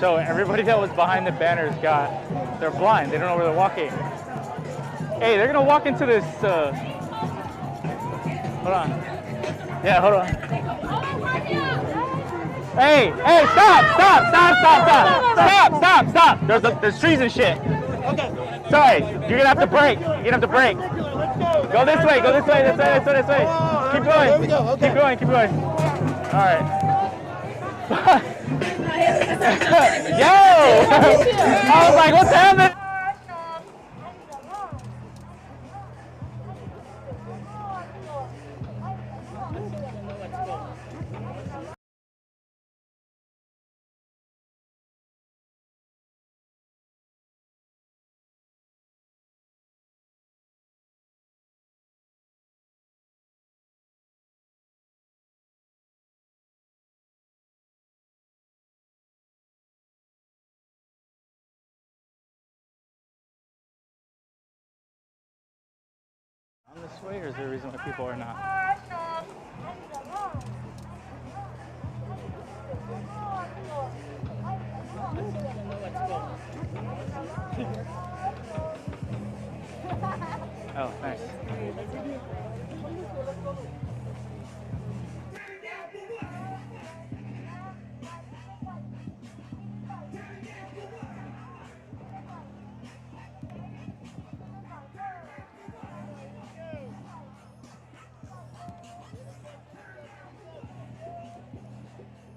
So everybody that was behind the banners they're blind. They don't know where they're walking. Hey, they're gonna walk into this. Hold on. Yeah, hold on. Hey, stop. There's trees and shit. Okay. Sorry, you're gonna have to brake. Go this way. Keep going. There we go. Okay. Keep going. All right. Yo! I was like, what's happening? On this way, or is there a reason why people are not? Oh, nice.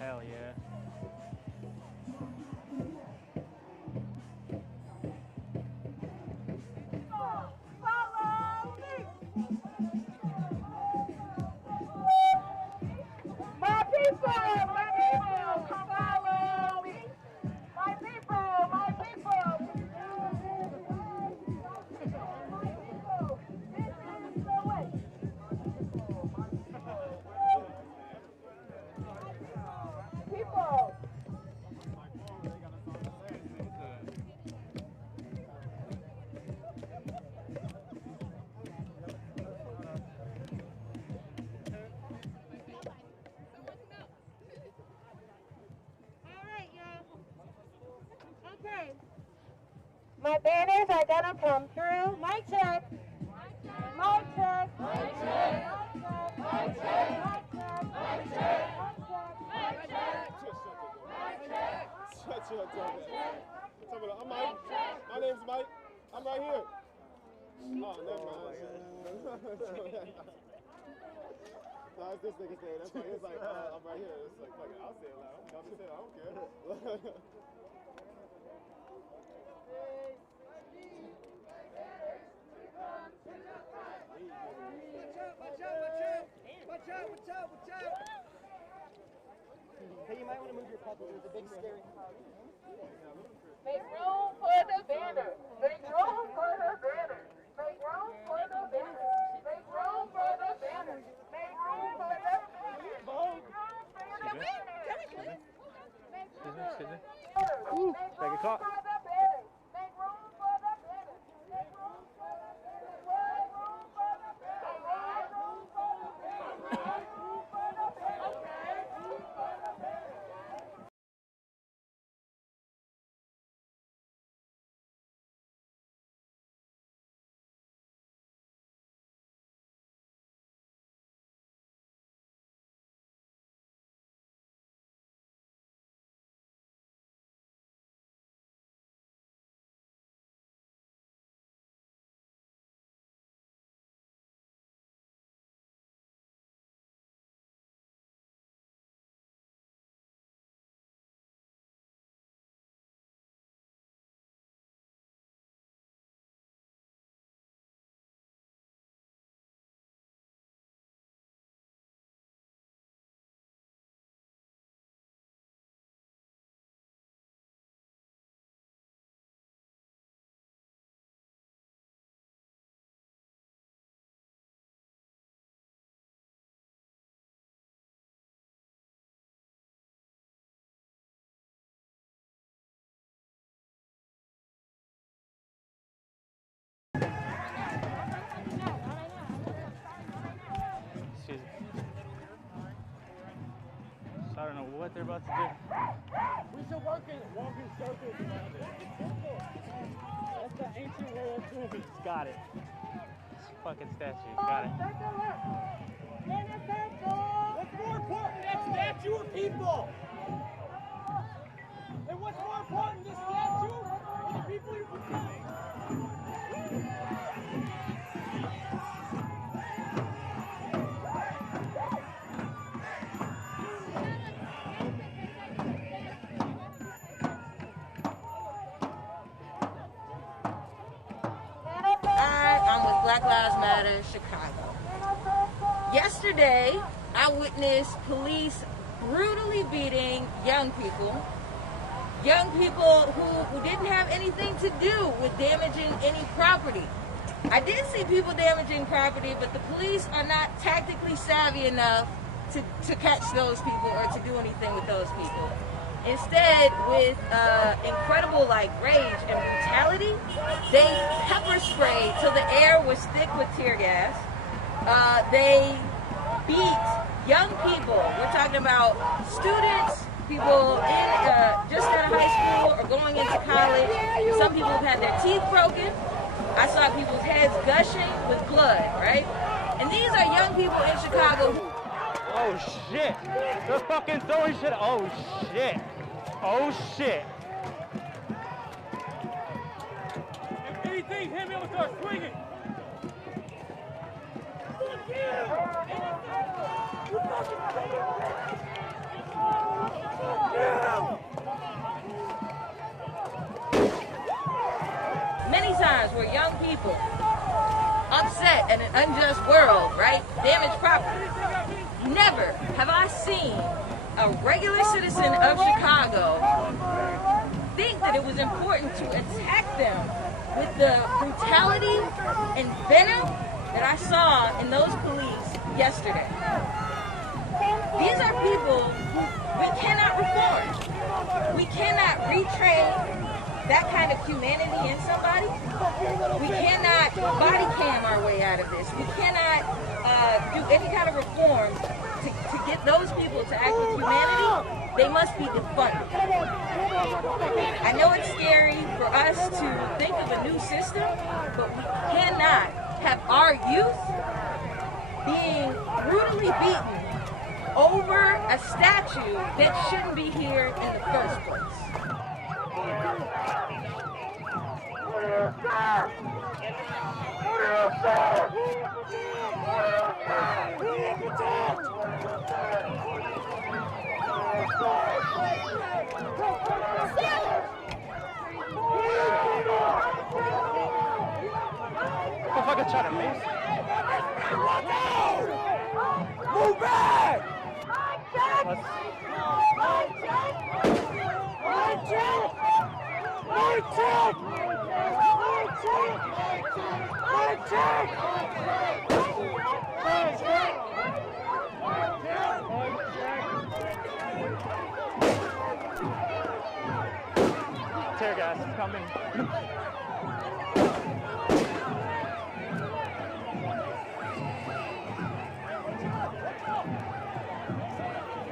Hell yeah. My banners are gonna come through. Mic check. Mic check. Mic check. Mic check. Mic check. Mic check. Mic check. Shut your dumb ass. I'm Mike. My name's Mike. I'm right here. Oh, never mind. No, it's this nigga saying. That's like, it's like, I'm right here. It's like, fuck it, I'll say it loud. I'll just say it, I don't care. Watch out! Hey, you might want to move your puppy. There's a big scary crowd. Make room for the banner. Make room for the banner. Make room for the banner. Make room for the banner. Make room for the banner. Excuse me. Did I get caught? don't know what they're about to do. We should walk in circles around it. That's the ancient way of doing it. He's got it. This fucking statue. Got it. What's more important, that statue or people? And what's more important, this statue or the people you're protecting? I'm with Black Lives Matter Chicago. Yesterday, I witnessed police brutally beating young people who didn't have anything to do with damaging any property. I did see people damaging property, but the police are not tactically savvy enough to catch those people or to do anything with those people. Instead, with incredible rage and brutality, they pepper sprayed till the air was thick with tear gas. They beat young people. We're talking about students, people just out of high school or going into college. Some people have had their teeth broken. I saw people's heads gushing with blood, right? And these are young people in Chicago. Oh shit! They're fucking throwing shit. Oh shit! Oh shit! If anything, hit me, I'm gonna start swinging. Many times where young people upset at an unjust world, right? Damaged property. Never have I seen a regular citizen of Chicago think that it was important to attack them with the brutality and venom that I saw in those police yesterday. These are people who we cannot reform. We cannot retrain that kind of humanity in somebody. We cannot body cam our way out of this. We cannot do any kind of reform to get those people to act with humanity. They must be defunded. I know it's scary for us to think of a new system, but we cannot have our youth being brutally beaten over a statue that shouldn't be here in the first place. Motherfucker trying to miss. Move back! Tear gas is coming.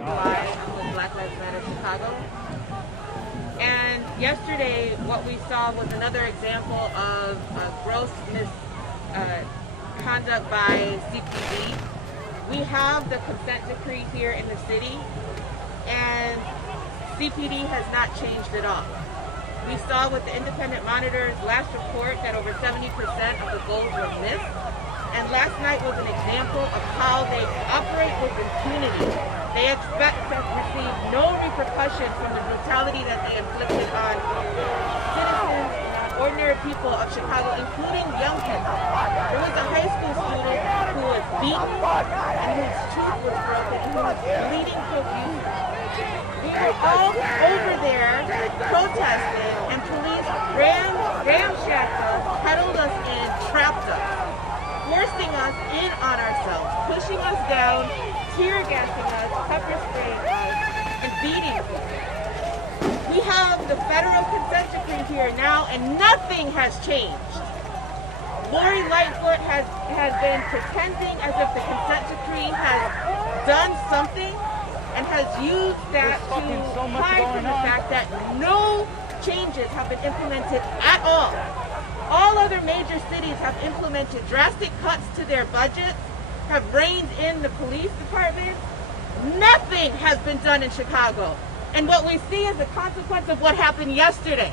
I'm with Black Lives Matter Chicago. And yesterday, what we saw was another example of gross misconduct by CPD. We have the consent decree here in the city, and CPD has not changed at all. We saw with the independent monitor's last report that over 70% of the goals were missed. And last night was an example of how they operate with impunity. They expect to receive no repercussion from the brutality that they inflicted on citizens and ordinary people of Chicago, including young people. There was a high school student who was beaten and whose tooth was broken and who was bleeding profusely. We were all over there protesting, and police ramshacked us, pedaled us in, trapped us, forcing us in on ourselves, pushing us down, tear gassing us, pepper spraying us, and beating us. We have the federal consent decree here now, and nothing has changed. Lori Lightfoot has been pretending as if the consent decree has done something and has used that to so much hide from going the on. fact that no changes have been implemented at all. All other major cities have implemented drastic cuts to their budgets, have reined in the police department. Nothing has been done in Chicago. And what we see is a consequence of what happened yesterday.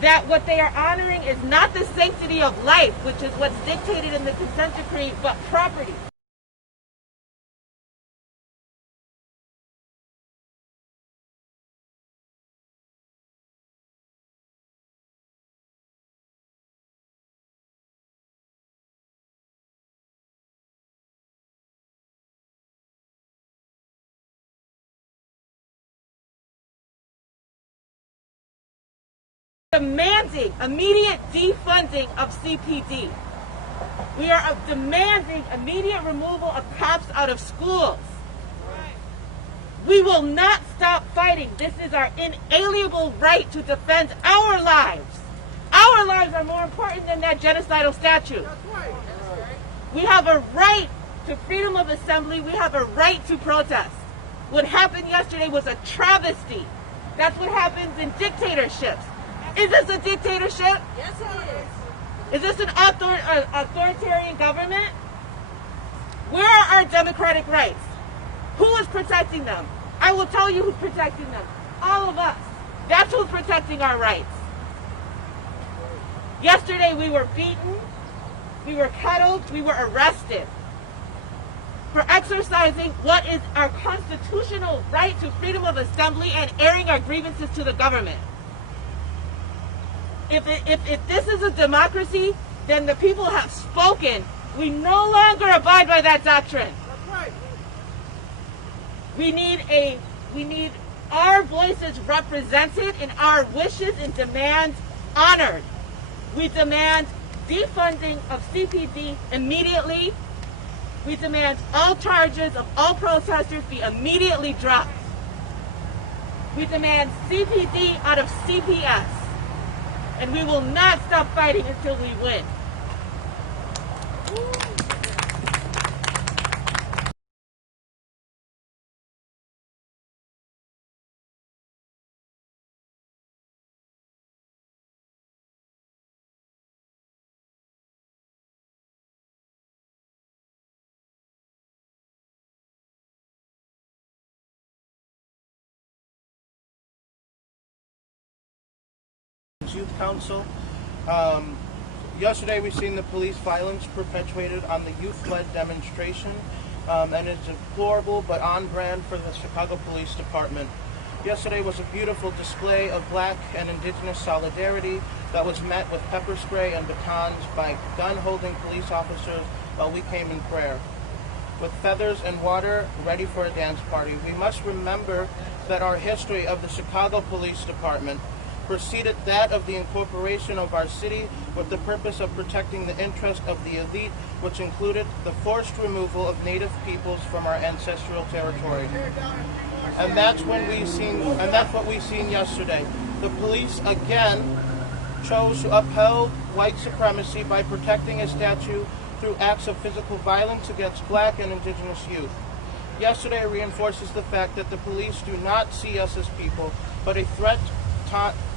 That what they are honoring is not the sanctity of life, which is what's dictated in the consent decree, but property. Demanding immediate defunding of CPD. We are demanding immediate removal of cops out of schools. We will not stop fighting. This is our inalienable right to defend our lives. Our lives are more important than that genocidal statute. We have a right to freedom of assembly. We have a right to protest. What happened yesterday was a travesty. That's what happens in dictatorships. Is this a dictatorship? Yes, it is. Is this an authoritarian government? Where are our democratic rights? Who is protecting them? I will tell you who's protecting them. All of us. That's who's protecting our rights. Yesterday we were beaten, we were cuddled, we were arrested for exercising what is our constitutional right to freedom of assembly and airing our grievances to the government. If this is a democracy, then the people have spoken. We no longer abide by that doctrine. That's right. We need our voices represented and our wishes and demands honored. We demand defunding of CPD immediately. We demand all charges of all protesters be immediately dropped. We demand CPD out of CPS. And we will not stop fighting until we win. Youth Council. Yesterday we've seen the police violence perpetuated on the youth-led demonstration, and it's deplorable but on brand for the Chicago Police Department. Yesterday was a beautiful display of Black and Indigenous solidarity that was met with pepper spray and batons by gun-holding police officers while we came in prayer. With feathers and water ready for a dance party, we must remember that our history of the Chicago Police Department preceded that of the incorporation of our city with the purpose of protecting the interest of the elite, which included the forced removal of Native peoples from our ancestral territory. And that's what we seen yesterday. The police again chose to uphold white supremacy by protecting a statue through acts of physical violence against Black and Indigenous youth. Yesterday reinforces the fact that the police do not see us as people, but a threat,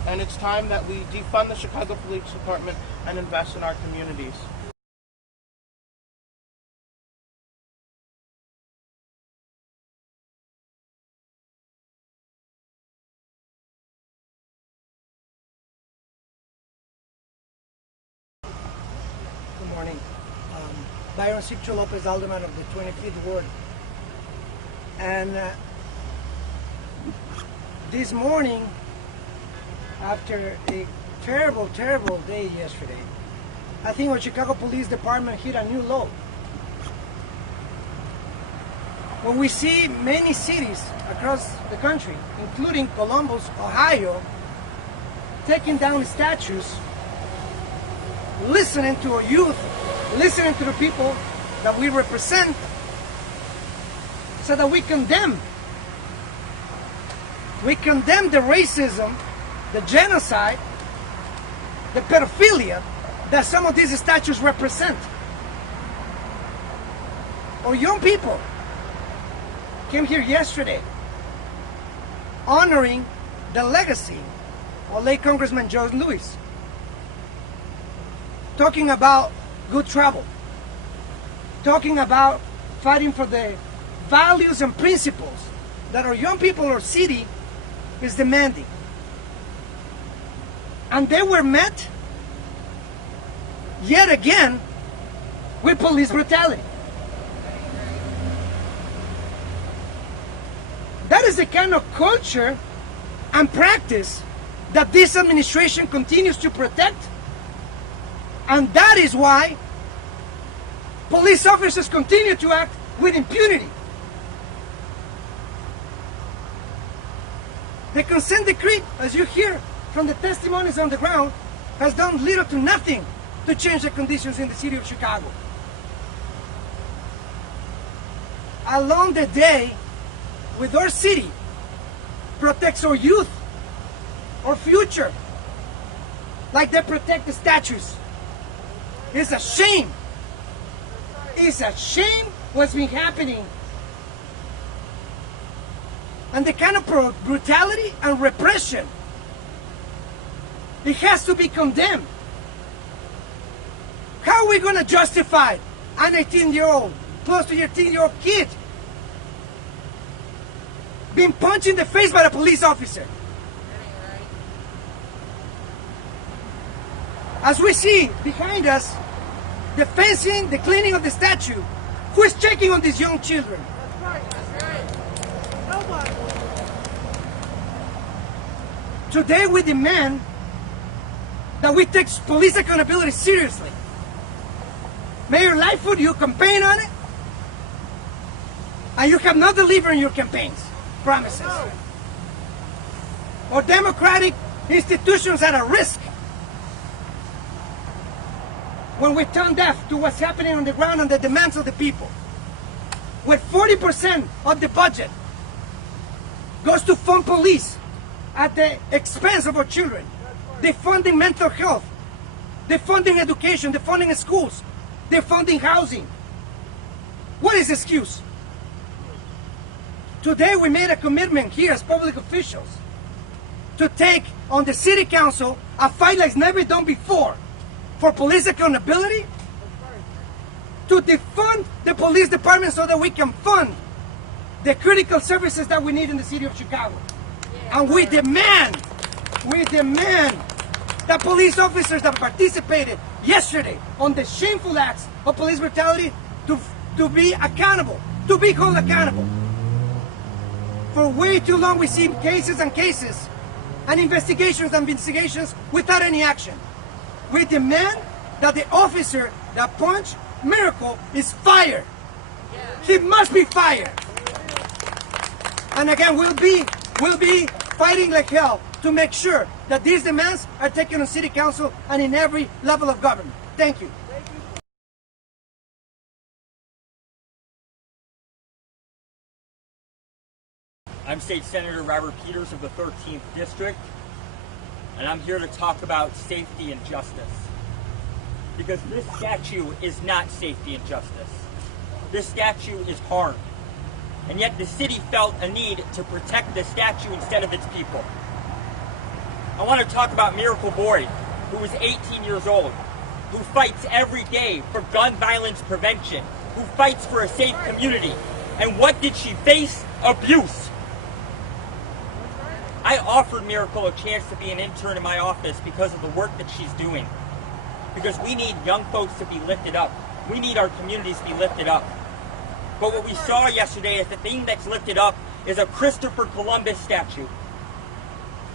and it's time that we defund the Chicago Police Department and invest in our communities. Good morning. Byron Siccho Lopez, alderman of the 25th Ward. And this morning, after a terrible, terrible day yesterday, I think our Chicago Police Department hit a new low. When we see many cities across the country, including Columbus, Ohio, taking down statues, listening to our youth, listening to the people that we represent, so that we condemn the racism, the genocide, the pedophilia that some of these statues represent. Our young people came here yesterday honoring the legacy of late Congressman George Lewis, talking about good travel, talking about fighting for the values and principles that our young people or city is demanding. And they were met yet again with police brutality. That is the kind of culture and practice that this administration continues to protect, and that is why police officers continue to act with impunity. The consent decree, as you hear from the testimonies on the ground, has done little to nothing to change the conditions in the city of Chicago. Along the day, with our city, protects our youth, our future, like they protect the statues. It's a shame. It's a shame what's been happening. And the kind of brutality and repression, it has to be condemned. How are we going to justify an 18-year-old, close to 18-year-old kid being punched in the face by a police officer? As we see behind us, the fencing, the cleaning of the statue, who is checking on these young children? Nobody. Today we demand that we take police accountability seriously. Mayor Lightfoot, you campaign on it, and you have not delivered on your campaigns promises. Our democratic institutions are at risk when we turn deaf to what's happening on the ground and the demands of the people. When 40% of the budget goes to fund police at the expense of our children, they're funding mental health, they're funding education, they're funding schools, they're funding housing. What is the excuse? Today we made a commitment here as public officials to take on the city council a fight like never done before for police accountability, to defund the police department so that we can fund the critical services that we need in the city of Chicago. And we demand that police officers that participated yesterday on the shameful acts of police brutality to be accountable, to be held accountable. For way too long we see cases and cases and investigations without any action. We demand that the officer that punched Miracle is fired. He must be fired. And again, we'll be fighting like hell to make sure that these demands are taken on city council and in every level of government. Thank you. I'm State Senator Robert Peters of the 13th District, and I'm here to talk about safety and justice. Because this statue is not safety and justice. This statue is harm. And yet the city felt a need to protect the statue instead of its people. I want to talk about Miracle Boyd, who is 18 years old, who fights every day for gun violence prevention, who fights for a safe community. And what did she face? Abuse. I offered Miracle a chance to be an intern in my office because of the work that she's doing. Because we need young folks to be lifted up. We need our communities to be lifted up. But what we saw yesterday is the thing that's lifted up is a Christopher Columbus statue.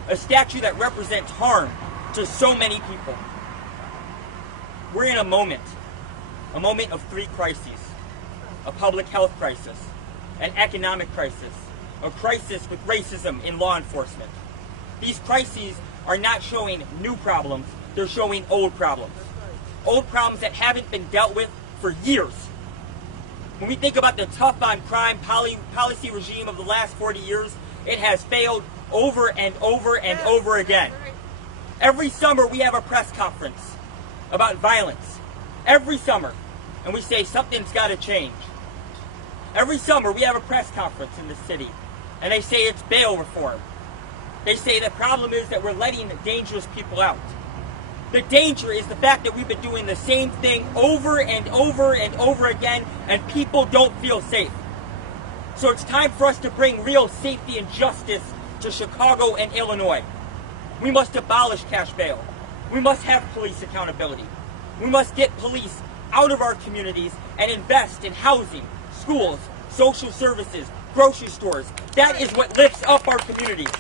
A statue that represents harm to so many people. We're in a moment of three crises. A public health crisis, an economic crisis, a crisis with racism in law enforcement. These crises are not showing new problems, they're showing old problems. Old problems that haven't been dealt with for years. When we think about the tough on crime policy regime of the last 40 years, it has failed over and over and over again. Every summer we have a press conference about violence. Every summer. And we say something's got to change. Every summer we have a press conference in the city and they say it's bail reform. They say the problem is that we're letting dangerous people out. The danger is the fact that we've been doing the same thing over and over and over again, and people don't feel safe. So it's time for us to bring real safety and justice to Chicago and Illinois. We must abolish cash bail. We must have police accountability. We must get police out of our communities and invest in housing, schools, social services, grocery stores. That is what lifts up our communities.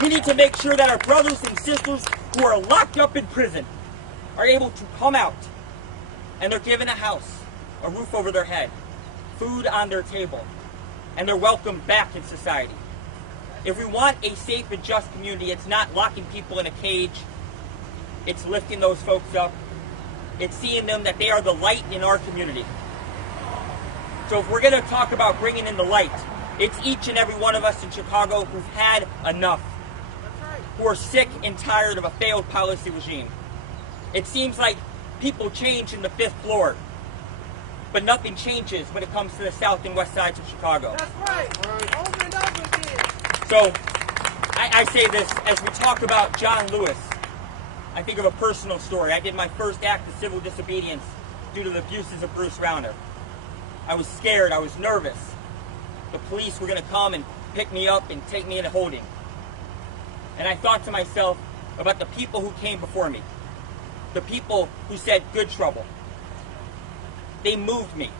We need to make sure that our brothers and sisters who are locked up in prison are able to come out and they're given a house, a roof over their head, food on their table, and they're welcomed back in society. If we want a safe and just community, it's not locking people in a cage. It's lifting those folks up. It's seeing them that they are the light in our community. So if we're going to talk about bringing in the light, it's each and every one of us in Chicago who've had enough, who are sick and tired of a failed policy regime. It seems like people change in the 5th floor, but nothing changes when it comes to the south and west sides of Chicago. That's right. Over and over again. So I say this, as we talk about John Lewis, I think of a personal story. I did my first act of civil disobedience due to the abuses of Bruce Rauner. I was scared, I was nervous. The police were going to come and pick me up and take me into holding. And I thought to myself about the people who came before me. The people who said good trouble. They moved me.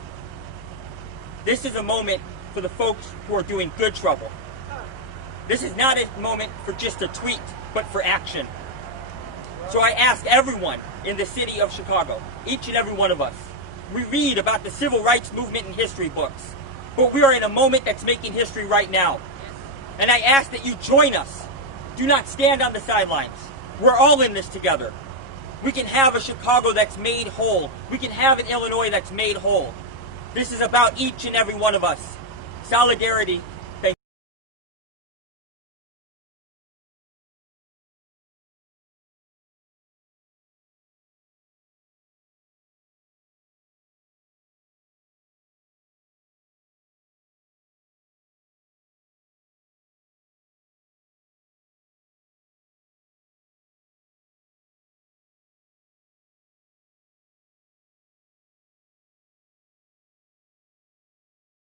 This is a moment for the folks who are doing good trouble. This is not a moment for just a tweet, but for action. So I ask everyone in the city of Chicago, each and every one of us, we read about the civil rights movement in history books, but we are in a moment that's making history right now. And I ask that you join us. Do not stand on the sidelines. We're all in this together. We can have a Chicago that's made whole. We can have an Illinois that's made whole. This is about each and every one of us. Solidarity